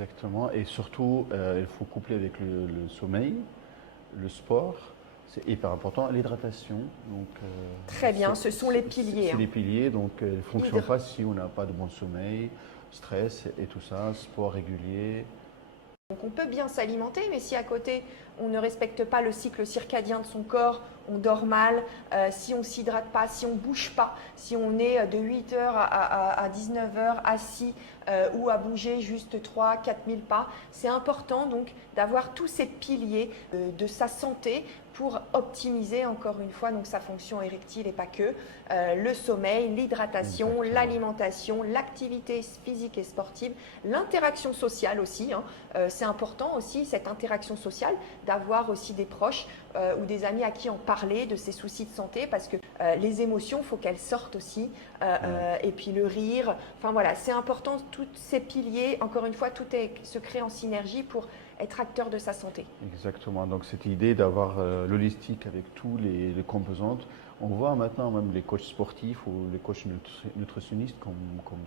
Exactement. Et surtout, il faut coupler avec le sommeil, le sport. C'est hyper important. L'hydratation. Donc, Très bien, ce sont les piliers. c'est les piliers. Donc, il ne fonctionne Hydre- pas si on n'a pas de bon sommeil, stress et tout ça, sport régulier. Donc on peut bien s'alimenter, mais si à côté on ne respecte pas le cycle circadien de son corps, on dort mal, si on ne s'hydrate pas, si on ne bouge pas, si on est de 8 heures à 19 heures assis ou à bouger juste 3-4 000 pas, c'est important donc d'avoir tous ces piliers de sa santé pour optimiser encore une fois donc sa fonction érectile et pas que, le sommeil, l'hydratation, Exactement. l'alimentation, l'activité physique et sportive, l'interaction sociale aussi, hein. C'est important aussi cette interaction sociale, d'avoir aussi des proches ou des amis à qui en parler de ses soucis de santé parce que les émotions, il faut qu'elles sortent aussi et puis le rire, enfin voilà, c'est important, tous ces piliers, encore une fois, se crée en synergie pour être acteur de sa santé. Exactement. Donc, cette idée d'avoir l'holistique avec tous les composantes. On voit maintenant même les coachs sportifs ou les coachs nutritionnistes comme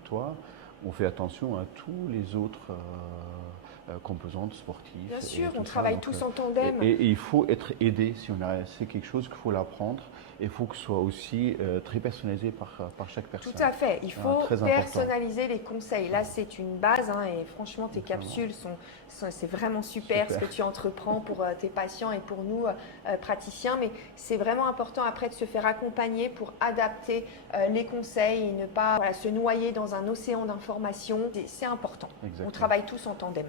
toi, on fait attention à tous les autres composantes sportives. Bien sûr, et on tout ça. travaille Donc, tous en tandem. et il faut être aidé si c'est quelque chose qu'il faut l'apprendre. Il faut que ce soit aussi très personnalisé par chaque personne. Tout à fait, il faut Très important. personnaliser les conseils. Là, c'est une base hein, et franchement, tes Vraiment. capsules c'est vraiment super, ce que tu entreprends pour tes patients et pour nous, praticiens. Mais c'est vraiment important après de se faire accompagner pour adapter les conseils et ne pas se noyer dans un océan d'informations. C'est important. Exactement. On travaille tous en tandem.